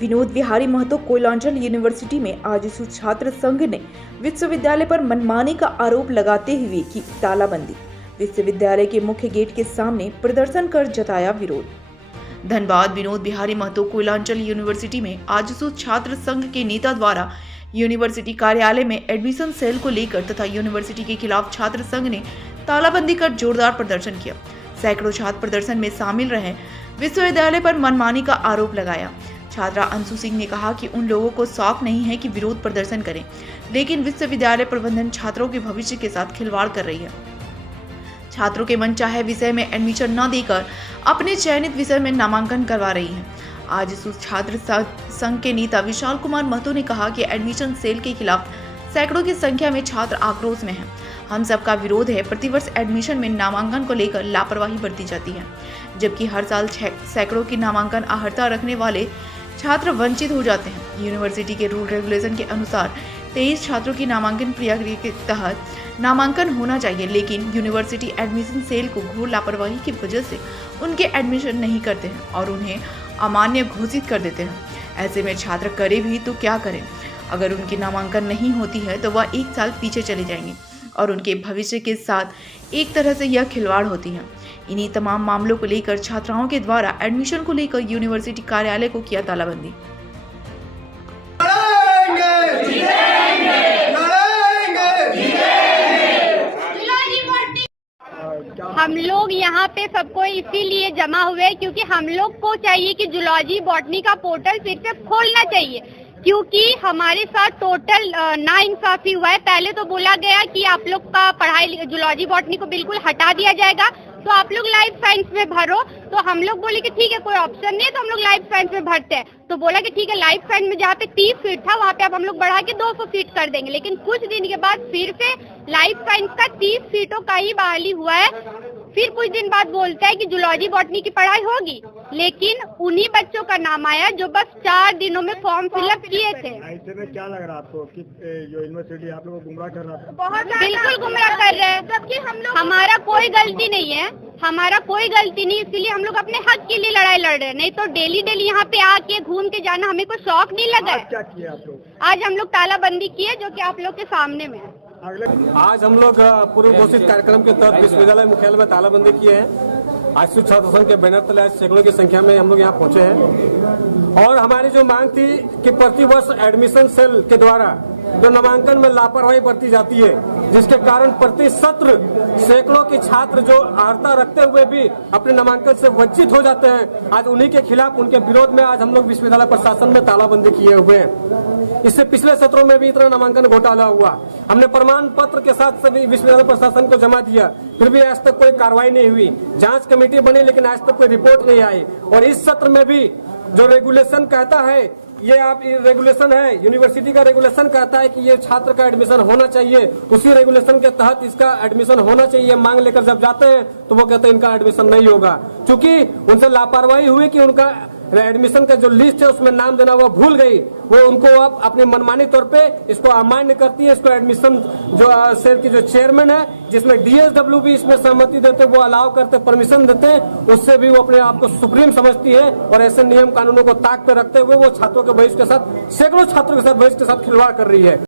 Vinod Vihari Mahato Koylanchal university में आजसू छात्र संघ ने विश्वविद्यालय पर मनमानी का आरोप लगाते हुए की तालाबंदी। विश्वविद्यालय के मुख्य गेट के सामने प्रदर्शन कर जताया विरोध। धनबाद विनोद विहारी महतो कोयलांचल यूनिवर्सिटी में आजसू छात्र संघ के नेता द्वारा यूनिवर्सिटी कार्यालय में एडमिशन सेल को लेकर तथा यूनिवर्सिटी के खिलाफ छात्र संघ ने तालाबंदी कर जोरदार प्रदर्शन किया। सैकड़ों छात्र प्रदर्शन में शामिल रहे, विश्वविद्यालय पर मनमानी का आरोप लगाया। छात्रा अंशु सिंह ने कहा कि उन लोगों को शौक नहीं है कि विरोध प्रदर्शन करें, लेकिन विश्वविद्यालय प्रबंधन छात्रों के भविष्य के साथ खिलवाड़ कर रही है। छात्रों के मनचाहे विषय में एडमिशन न देकर अपने चयनित विषय में नामांकन करवा रही है। आज छात्र संघ के नेता विशाल कुमार महतो ने कहा कि एडमिशन सेल के खिलाफ सैकड़ों की संख्या में छात्र आक्रोश में हैं। हम सबका विरोध है। प्रतिवर्ष एडमिशन में नामांकन को लेकर लापरवाही बरती जाती है, जबकि हर साल सैकड़ों की नामांकन अर्हता रखने वाले छात्र वंचित हो जाते हैं। यूनिवर्सिटी के रूल रेगुलेशन के अनुसार 23 छात्रों की नामांकन प्रक्रिया के तहत नामांकन होना चाहिए, लेकिन यूनिवर्सिटी एडमिशन सेल को घोर लापरवाही की वजह से उनके एडमिशन नहीं करते हैं और उन्हें अमान्य घोषित कर देते हैं। ऐसे में छात्र करे भी तो क्या करें? अगर उनकी नामांकन नहीं होती है तो वह 1 साल पीछे चले जाएंगे और उनके भविष्य के साथ एक तरह से यह खिलवाड़ होती है। इन्हीं तमाम मामलों को लेकर छात्राओं के द्वारा एडमिशन को लेकर यूनिवर्सिटी कार्यालय को किया तालाबंदी। हम लोग यहाँ पे सबको इसीलिए जमा हुए क्योंकि हम लोग को चाहिए कि जूलॉजी बॉटनी का पोर्टल फिर से खोलना चाहिए, क्योंकि हमारे साथ टोटल नाइंसाफी हुआ है। पहले तो बोला गया कि आप लोग का पढ़ाई जूलॉजी बॉटनी को बिल्कुल हटा दिया जाएगा, तो आप लोग लाइफ साइंस में भरो। तो हम लोग बोले कि ठीक है, कोई ऑप्शन नहीं है तो हम लोग लाइफ साइंस में भरते हैं। तो बोला कि ठीक है, लाइफ साइंस में जहाँ पे 30 सीट था वहाँ पे अब हम लोग बढ़ा के 200 सीट कर देंगे। लेकिन कुछ दिन के बाद फिर से लाइफ साइंस का 30 सीटों का ही बहाली हुआ है। फिर कुछ दिन बाद बोलता है कि जूलॉजी बॉटनी की पढ़ाई होगी, लेकिन उन्हीं बच्चों का नाम आया जो बस 4 दिनों में फॉर्म फिलअप किए थे। ऐसे में क्या लग रहा है आपको कि जो यूनिवर्सिटी आप लोगों को गुमराह कर रहा था? बिल्कुल गुमराह कर रहे हैं, जबकि हम लोग, हमारा कोई गलती नहीं है, हमारा कोई गलती नहीं, इसीलिए हम लोग अपने हक के लिए लड़ाई लड़ रहे हैं। नहीं तो डेली यहाँ पे आके घूम के जाना हमें कोई शौक नहीं लगा है। क्या किया आप लोग? आज हम लोग तालाबंदी किए, जो कि आप लोग के सामने में है। आज हम लोग पूर्व घोषित कार्यक्रम के तहत विश्वविद्यालय मुख्यालय में तालाबंदी किए हैं। आज छात्र संघ के बैनर तले आज सैकड़ों की संख्या में हम लोग यहाँ पहुंचे हैं और हमारी जो मांग थी कि प्रतिवर्ष एडमिशन सेल के द्वारा जो नामांकन में लापरवाही बरती जाती है, जिसके कारण प्रति सत्र सैकड़ों के छात्र जो अर्हता रखते हुए भी अपने नामांकन से वंचित हो जाते हैं, आज उन्हीं के खिलाफ, उनके विरोध में आज हम लोग विश्वविद्यालय प्रशासन में तालाबंदी किए हुए हैं। इससे पिछले सत्रों में भी इतना नामांकन घोटाला हुआ। हमने प्रमाण पत्र के साथ सभी विश्वविद्यालय प्रशासन को जमा दिया, फिर भी आज तक कोई कार्रवाई नहीं हुई। जांच कमेटी बनी लेकिन आज तक कोई रिपोर्ट नहीं आई। और इस सत्र में भी जो रेगुलेशन कहता है, ये आप रेगुलेशन है, यूनिवर्सिटी का रेगुलेशन कहता है कि ये छात्र का एडमिशन होना चाहिए, उसी रेगुलेशन के तहत इसका एडमिशन होना चाहिए। मांग लेकर जब जाते हैं तो वो कहते हैं इनका एडमिशन नहीं होगा, क्योंकि उनसे लापरवाही हुई कि उनका एडमिशन का जो लिस्ट है उसमें नाम देना वो भूल गई। वो उनको अब अपने मनमानी तौर पे इसको अमान्य करती है। इसको एडमिशन जो सेल की जो चेयरमैन है, जिसमें DSW भी इसमें सहमति देते, वो अलाउ करते, परमिशन देते, उससे भी वो अपने आप को सुप्रीम समझती है और ऐसे नियम कानूनों को ताक पे रखते हुए वो छात्रों के भविष्य के साथ, सैकड़ों छात्रों के साथ भविष्य के साथ खिलवाड़ कर रही है।